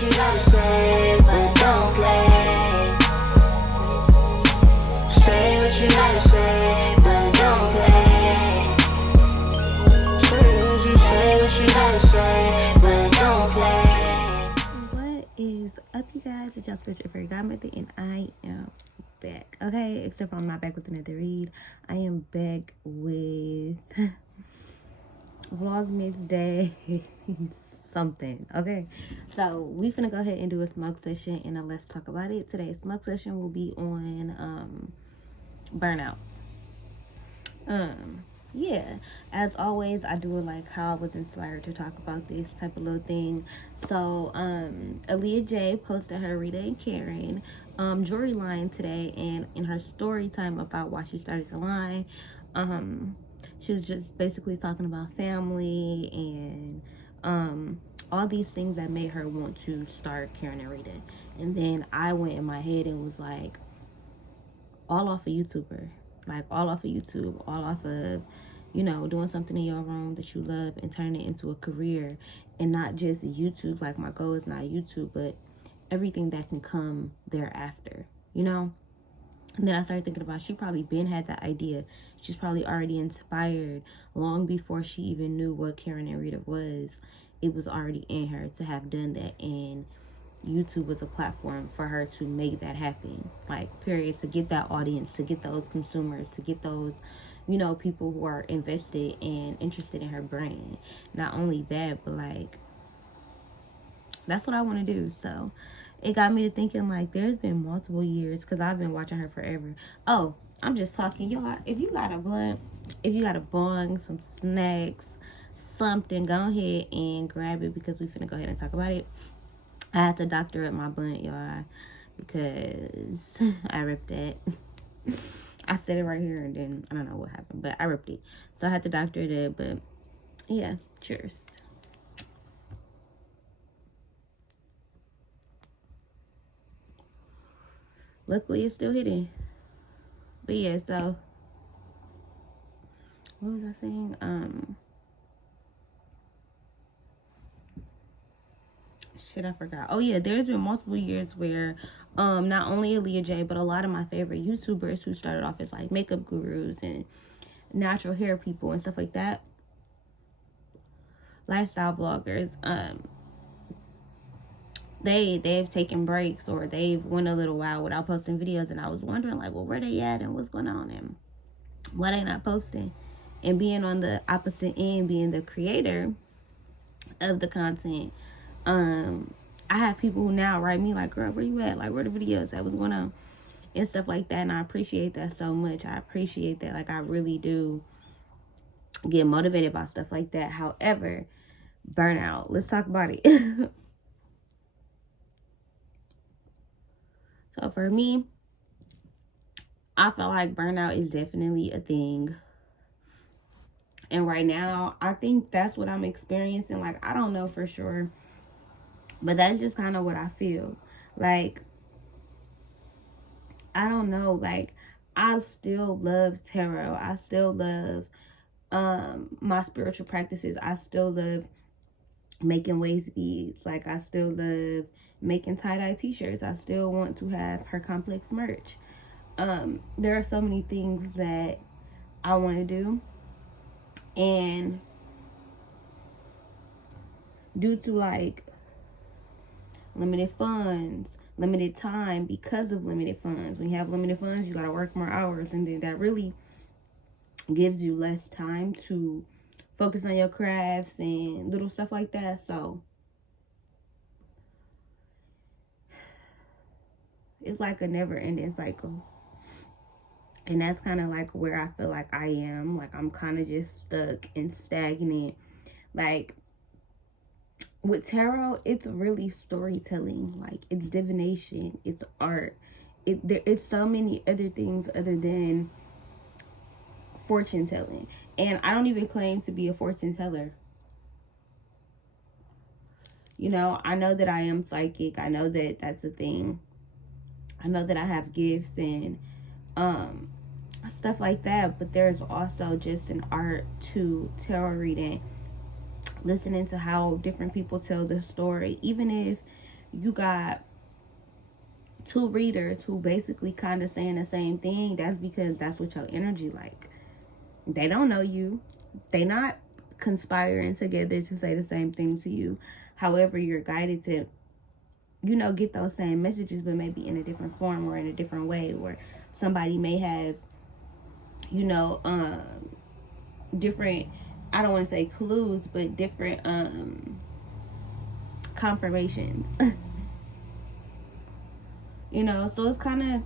what you gotta say, but don't play. Say what you gotta say, but don't play. Say what you gotta say, but don't play. What is up, you guys? It's your spiritual fairy godmother, and I am back. Okay, except for I'm not back with another read. I am back with Vlogmas Day something. Okay, so we finna go ahead and do a smoke session, and let's talk about it. Today's smoke session will be on Burnout. Yeah, as always, I do it like how I was inspired to talk about this type of little thing. So Aaliyah J posted her Rita and Karen jewelry line today, and in her story time about why she started the line, she was just basically talking about family and all these things that made her want to start Karen and Rita. And then I went in my head and was like, all off of YouTuber. Like, all off of YouTube, all off of, you know, doing something in your room that you love and turning it into a career, and not just YouTube. Like, my goal is not YouTube, but everything that can come thereafter, you know? And then I started thinking about, she probably been had that idea. She's probably already inspired long before she even knew what Karen and Rita was. It was already in her to have done that, and YouTube was a platform for her to make that happen, like, period, to get that audience, to get those consumers, to get those, you know, people who are invested and interested in her brand. Not only that, but like, that's what I want to do. So it got me to thinking, like, there's been multiple years, because I've been watching her forever. Oh, I'm just talking, y'all. If you got a blunt, if you got a bong, some snacks, something, go ahead and grab it, because we finna go ahead and talk about it. I had to doctor up my blunt, y'all, because I ripped it. I said it right here, and then I don't know what happened, but I ripped it. So I had to doctor it up, but yeah, cheers. Luckily, it's still hitting. But yeah, so what was I saying? Shit, I forgot. Oh yeah, there's been multiple years where not only Aaliyah J, but a lot of my favorite YouTubers who started off as like makeup gurus and natural hair people and stuff like that, lifestyle vloggers, they've taken breaks, or they've went a little while without posting videos, and I was wondering, like, well, where they at and what's going on and why they not posting. And being on the opposite end, being the creator of the content, I have people who now write me like, girl, where you at? Like, where the videos at? What's going on? And stuff like that. And I appreciate that so much. I appreciate that. Like, I really do get motivated by stuff like that. However, burnout. Let's talk about it. So for me, I feel like burnout is definitely a thing. And right now, I think that's what I'm experiencing. Like, I don't know for sure, but that's just kind of what I feel. Like, I don't know. Like, I still love tarot. I still love my spiritual practices. I still love making waist beads. Like, I still love making tie-dye t-shirts. I still want to have HerrComplexx merch. There are so many things that I want to do. And due to, like, limited funds, limited time, because of limited funds. When you have limited funds, you gotta work more hours, and then that really gives you less time to focus on your crafts and little stuff like that. So it's like a never-ending cycle, and that's kind of like where I feel like I am. Like, I'm kind of just stuck and stagnant. Like, with tarot, it's really storytelling. Like, it's divination, it's art, it's so many other things other than fortune telling. And I don't even claim to be a fortune teller. You know, I know that I am psychic. I know that that's a thing. I know that I have gifts and stuff like that, but there's also just an art to tarot reading, listening to how different people tell the story. Even if you got two readers who basically kind of saying the same thing, that's because that's what your energy like. They don't know you. They not conspiring together to say the same thing to you. However, you're guided to, you know, get those same messages, but maybe in a different form or in a different way. Or somebody may have, you know, different, I don't want to say clues, but different confirmations. You know, so it's kind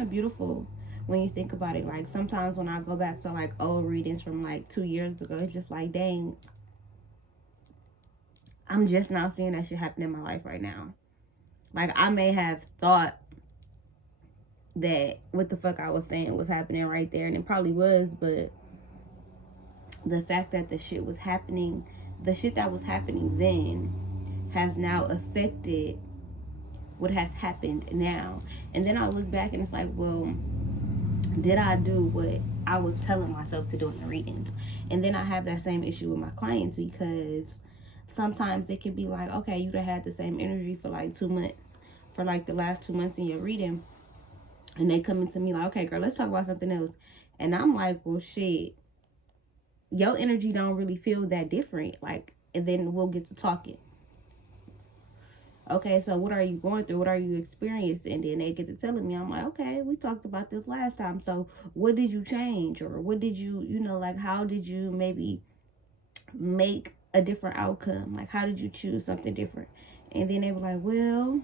of beautiful when you think about it. Like, sometimes when I go back to like old readings from like 2 years ago, it's just like, dang, I'm just now seeing that shit happen in my life right now. Like, I may have thought that what the fuck I was saying was happening right there, and it probably was, but the fact that the shit that was happening then has now affected what has happened now. And then I look back and it's like, well, did I do what I was telling myself to do in the readings? And then I have that same issue with my clients, because sometimes it can be like, okay, you done had the same energy for like 2 months, for like the last 2 months in your reading, and they come into me like, okay, girl, let's talk about something else. And I'm like, well, shit, your energy don't really feel that different. Like, and then we'll get to talking. Okay, so what are you going through? What are you experiencing? And then they get to telling me, I'm like, okay, we talked about this last time. So what did you change? Or what did you, you know, like, how did you maybe make a different outcome? Like, how did you choose something different? And then they were like, well,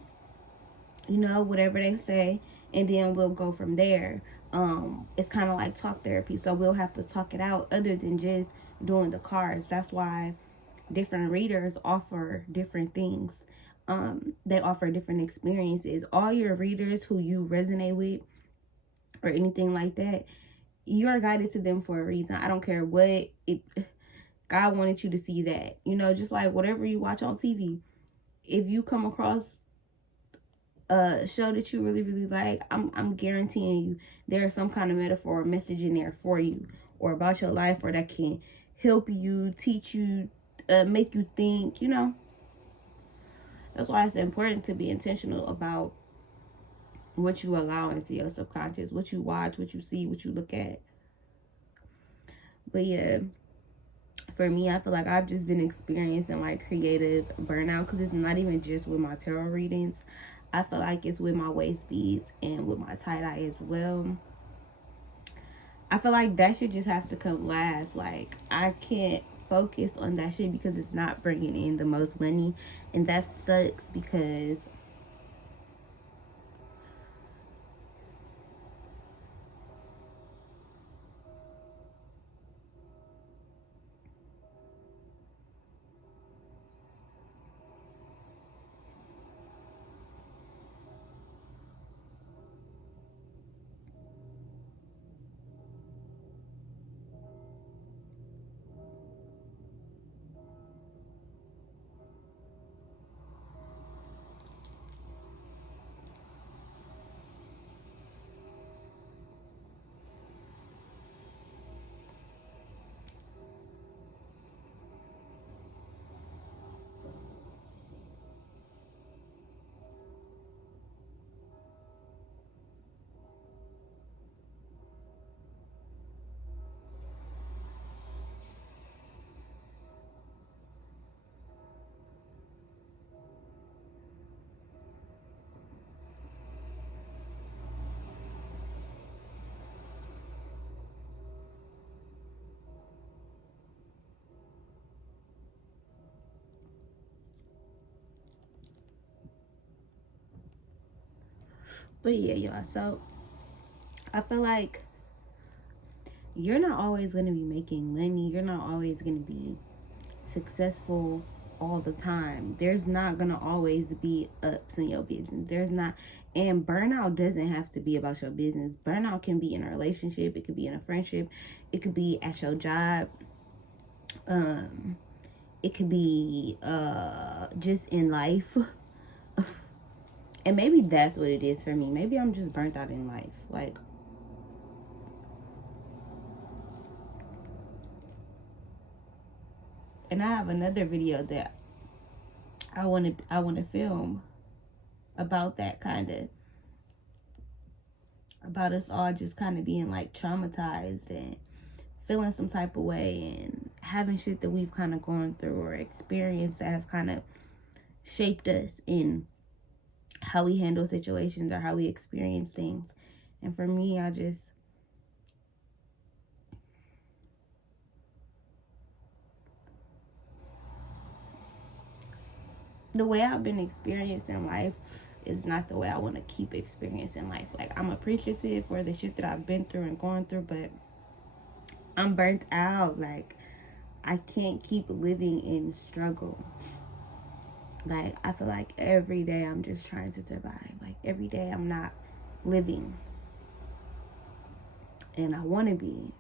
you know, whatever they say. And then we'll go from there. It's kind of like talk therapy. So we'll have to talk it out other than just doing the cards. That's why different readers offer different things. They offer different experiences. All your readers who you resonate with or anything like that, you're guided to them for a reason. I don't care what God wanted you to see that. You know, just like whatever you watch on TV. If you come across a show that you really, really like, I'm guaranteeing you there's some kind of metaphor or message in there for you or about your life, or that can help you, teach you, make you think, you know. That's why it's important to be intentional about what you allow into your subconscious, what you watch, what you see, what you look at. But yeah, for me, I feel like I've just been experiencing like creative burnout, because it's not even just with my tarot readings. I feel like it's with my waist beads and with my tie-dye as well. I feel like that shit just has to come last. Like, I can't focus on that shit because it's not bringing in the most money, and that sucks, because but yeah, y'all. So I feel like you're not always going to be making money. You're not always going to be successful all the time. There's not going to always be ups in your business. There's not. And burnout doesn't have to be about your business. Burnout can be in a relationship. It could be in a friendship. It could be at your job. It could be just in life. And maybe that's what it is for me. Maybe I'm just burnt out in life. Like, and I have another video that I want to film about that, kind of about us all just kind of being like traumatized and feeling some type of way and having shit that we've kind of gone through or experienced that has kind of shaped us in how we handle situations or how we experience things. And for me, the way I've been experiencing life is not the way I want to keep experiencing life. Like, I'm appreciative for the shit that I've been through and going through, but I'm burnt out. Like, I can't keep living in struggle. Like, I feel like every day I'm just trying to survive. Like, every day I'm not living. And I want to be,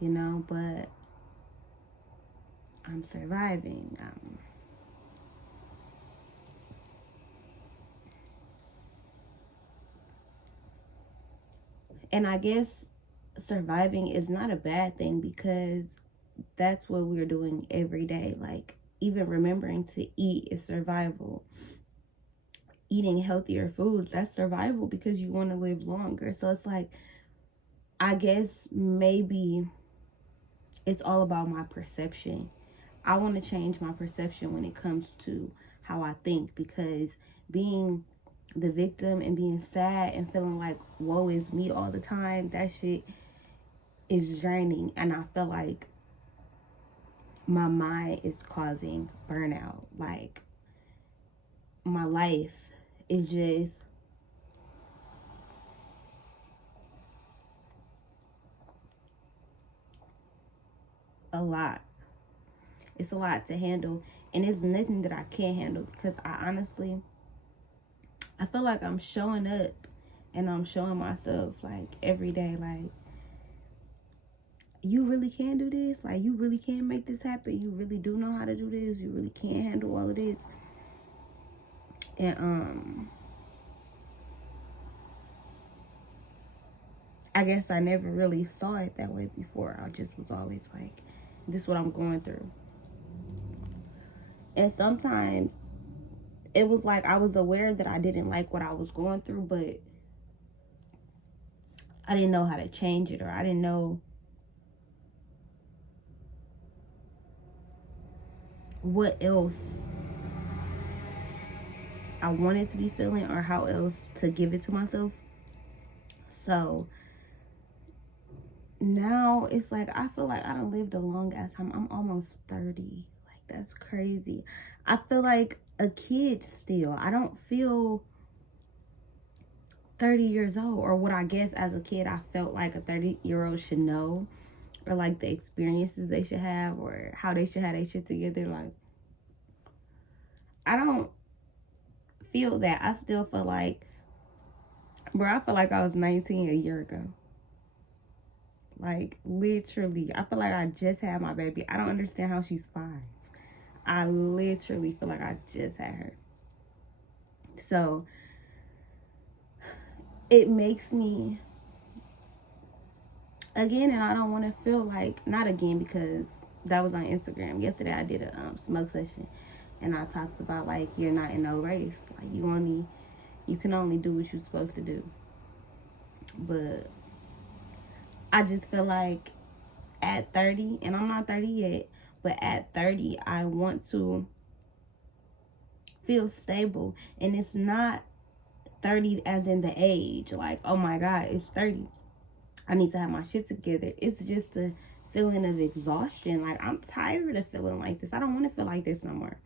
you know, but I'm surviving. And I guess surviving is not a bad thing, because that's what we're doing every day. Like, even remembering to eat is survival. Eating healthier foods, that's survival, because you want to live longer. So it's like, I guess maybe it's all about my perception. I want to change my perception when it comes to how I think, because being the victim and being sad and feeling like woe is me all the time, that shit is draining. And I feel like my mind is causing burnout. Like, my life is just a lot. It's a lot to handle, and it's nothing that I can't handle, because I feel like I'm showing up and I'm showing myself, like, every day, like, you really can do this. Like, you really can make this happen. You really do know how to do this. You really can handle all of this. And I guess I never really saw it that way before. I just was always like, this is what I'm going through. And sometimes it was like I was aware that I didn't like what I was going through, but I didn't know how to change it, or I didn't know what else I wanted to be feeling, or how else to give it to myself. So now it's like, I feel like I done lived a long ass time. I'm almost 30. Like, that's crazy. I feel like a kid still. I don't feel 30 years old, or what I guess as a kid I felt like a 30-year-old should know, or like the experiences they should have, or how they should have their shit together. Like, I don't feel that. I still feel like, bro, I feel like I was 19 a year ago. Like, literally, I feel like I just had my baby. I don't understand how she's 5. I literally feel like I just had her. So it makes me, again, and I don't want to feel like, not again, because that was on Instagram. Yesterday I did a smoke session, and I talked about, like, you're not in no race. Like, you can only do what you're supposed to do. But I just feel like at 30, and I'm not 30 yet, but at 30, I want to feel stable. And it's not 30 as in the age, like, oh my God, it's 30, I need to have my shit together. It's just a feeling of exhaustion. Like, I'm tired of feeling like this. I don't want to feel like this no more.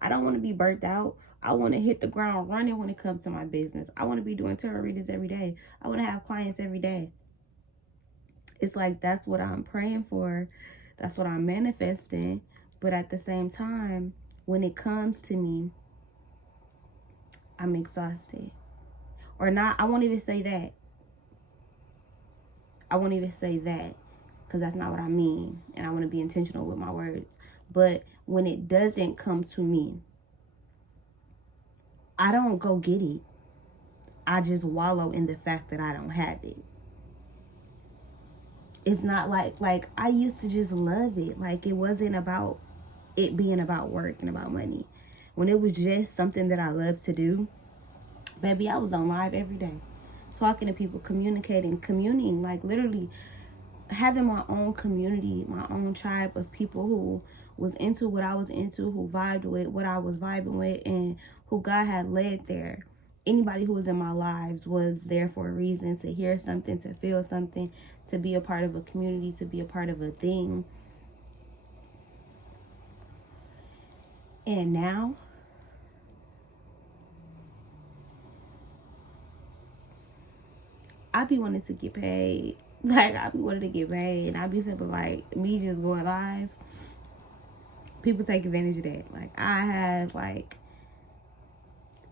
I don't want to be burnt out. I want to hit the ground running when it comes to my business. I want to be doing tarot readings every day. I want to have clients every day. It's like, that's what I'm praying for. That's what I'm manifesting. But at the same time, when it comes to me, I'm exhausted. Or not, I won't even say that. I won't even say that, because that's not what I mean. And I want to be intentional with my words. But when it doesn't come to me, I don't go get it. I just wallow in the fact that I don't have it. It's not like I used to just love it. Like, it wasn't about it being about work and about money. When it was just something that I love to do, baby, I was on live every day, talking to people, communing, like literally having my own community, my own tribe of people who was into what I was into, who vibed with what I was vibing with, and who God had led there. Anybody who was in my lives was there for a reason, to hear something, to feel something, to be a part of a community, to be a part of a thing. And now, I be wanting to get paid. Like, I be wanting to get paid. And I be feeling like me just going live, people take advantage of that. Like, I have like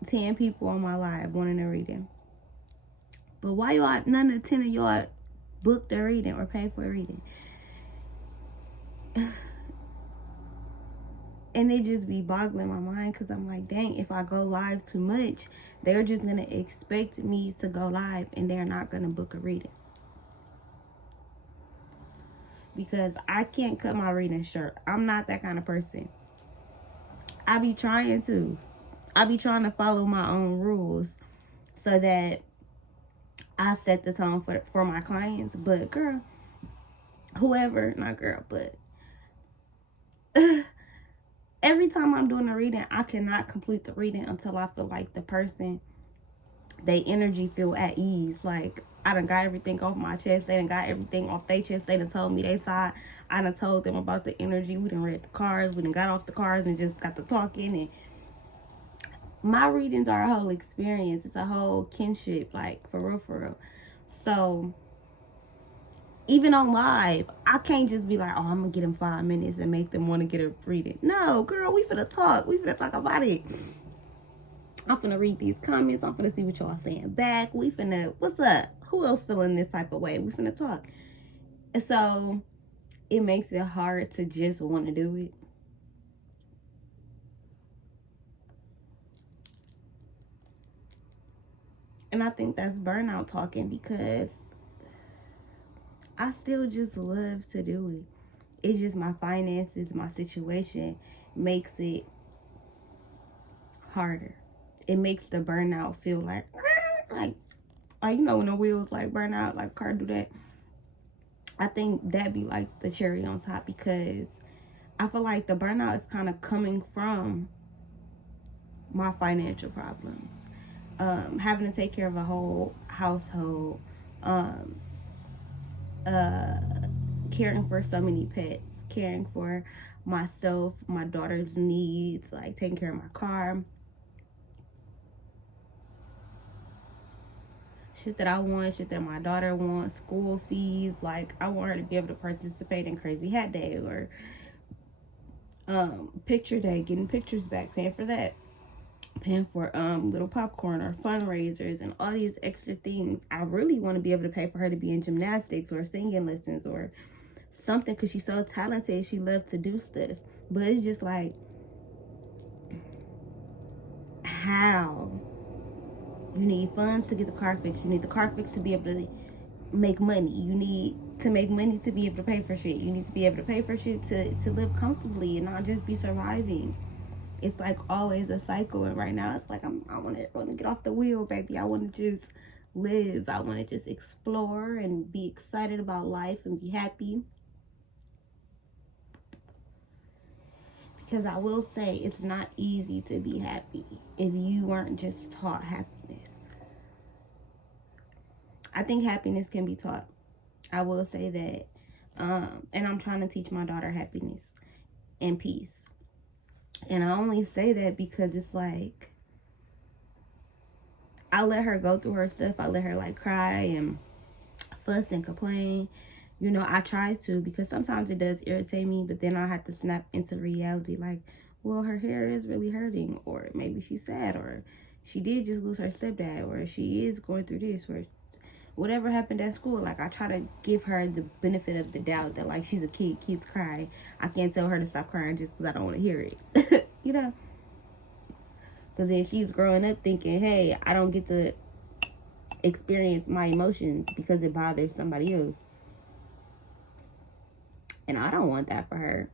10 people on my live wanting a reading. But why y'all, none of 10 of y'all booked a reading or paid for a reading? And it just be boggling my mind, because I'm like, dang, if I go live too much, they're just going to expect me to go live and they're not going to book a reading. Because I can't cut my reading short. I'm not that kind of person. I be trying to follow my own rules so that I set the tone for my clients. But girl, whoever, not girl, but every time I'm doing a reading, I cannot complete the reading until I feel like the person, their energy feel at ease. Like, I done got everything off my chest. They done got everything off their chest. They done told me their side. I done told them about the energy. We done read the cards. We done got off the cards and just got to talking. And my readings are a whole experience. It's a whole kinship, like, for real, for real. So, even on live, I can't just be like, oh, I'm going to get them 5 minutes and make them want to get a reading. No, girl, we finna talk. We finna talk about it. I'm finna read these comments. I'm finna see what y'all saying back. We finna, what's up? Who else feeling this type of way? We finna talk. And so, it makes it hard to just want to do it. And I think that's burnout talking, because I still just love to do it. It's just my finances, my situation makes it harder. It makes the burnout feel like you know, when the wheels like burn out, like car do that. I think that be like the cherry on top, because I feel like the burnout is kind of coming from my financial problems. Having to take care of a whole household, caring for so many pets, caring for myself, my daughter's needs, like taking care of my car, shit that I want, shit that my daughter wants, school fees. Like, I want her to be able to participate in Crazy Hat Day or picture day, getting pictures back, paying for that, paying for little popcorn or fundraisers and all these extra things. I really want to be able to pay for her to be in gymnastics or singing lessons or something, because she's so talented. She loves to do stuff. But it's just like, how? You need funds to get the car fixed. You need the car fixed to be able to make money. You need to make money to be able to pay for shit. You need to be able to pay for shit to live comfortably and not just be surviving. It's like always a cycle. And right now it's like I want to get off the wheel, baby. I want to just live. I want to just explore and be excited about life and be happy. Because I will say, it's not easy to be happy if you weren't just taught happiness. I think happiness can be taught. I will say that. And I'm trying to teach my daughter happiness and peace. And I only say that because it's like, I let her go through her stuff. I let her like cry and fuss and complain. You know, I try to, because sometimes it does irritate me, but then I have to snap into reality. Like, well, her hair is really hurting, or maybe she's sad, or she did just lose her stepdad, or she is going through this, or whatever happened at school. Like, I try to give her the benefit of the doubt that, like, she's a kid, kids cry. I can't tell her to stop crying just because I don't want to hear it. You know? Because then she's growing up thinking, hey, I don't get to experience my emotions because it bothers somebody else. And I don't want that for her.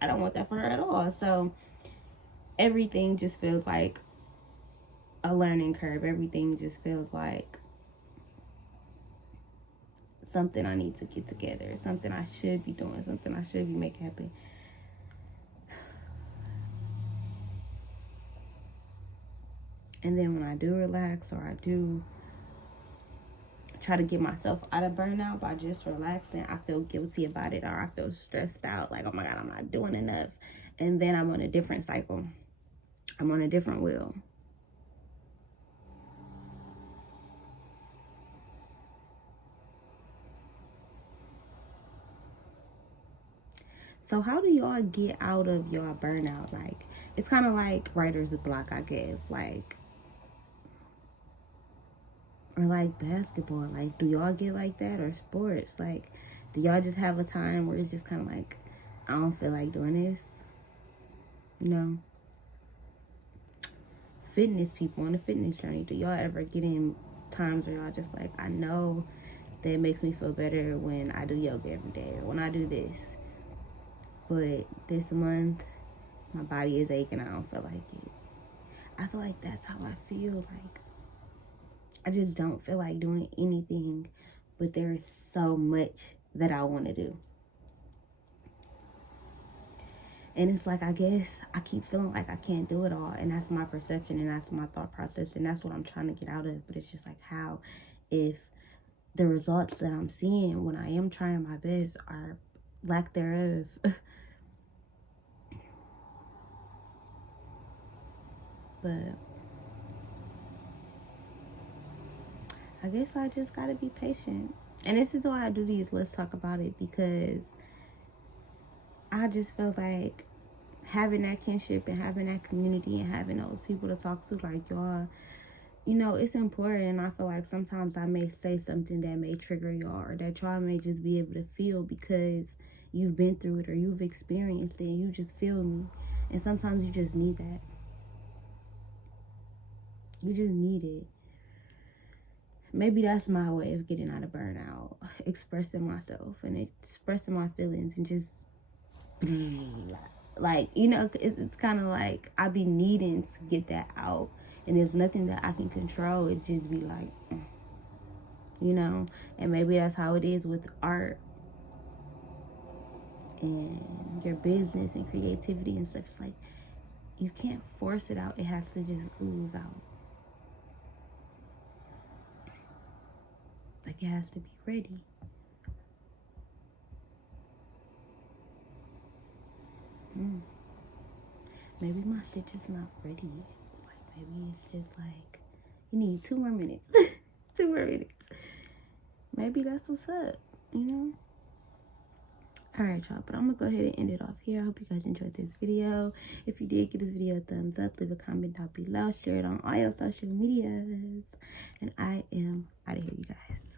I don't want that for her at all. So everything just feels like a learning curve. Everything just feels like something I need to get together, something I should be doing, something I should be making happen. And then when I do relax, or I do try to get myself out of burnout by just relaxing, I feel guilty about it, or I feel stressed out, like, oh my God, I'm not doing enough. And then I'm on a different cycle. I'm on a different wheel. So how do y'all get out of y'all burnout? Like, it's kind of like writer's block, I guess. Like, or like basketball. Like, do y'all get like that? Or sports? Like, do y'all just have a time where it's just kind of like, I don't feel like doing this? You know? Fitness people on the fitness journey, do y'all ever get in times where y'all just like, I know that it makes me feel better when I do yoga every day, or when I do this, but this month my body is aching, I don't feel like it? I feel like that's how I feel. Like, I just don't feel like doing anything, but there is so much that I want to do. And it's like, I guess I keep feeling like I can't do it all. And that's my perception, and that's my thought process. And that's what I'm trying to get out of. But it's just like, how, if the results that I'm seeing when I am trying my best are lack thereof? But I guess I just gotta be patient. And this is why I do these Let's Talk About It, because I just feel like having that kinship and having that community and having those people to talk to, like y'all, you know, it's important. And I feel like sometimes I may say something that may trigger y'all, or that y'all may just be able to feel because you've been through it or you've experienced it. You just feel me. And sometimes you just need that. You just need it. Maybe that's my way of getting out of burnout. Expressing myself and expressing my feelings, and just like, you know, it's kind of like I be needing to get that out, and there's nothing that I can control. It just be like, you know. And maybe that's how it is with art and your business and creativity and stuff. It's like, you can't force it out. It has to just ooze out. Like, it has to be ready. Maybe my stitch is not ready yet. Like, maybe it's just like, you need 2 more minutes. 2 more minutes. Maybe that's what's up, you know? Alright, y'all, but I'm gonna go ahead and end it off here. I hope you guys enjoyed this video. If you did, give this video a thumbs up, leave a comment down below, share it on all your social medias, and I am out of here, you guys.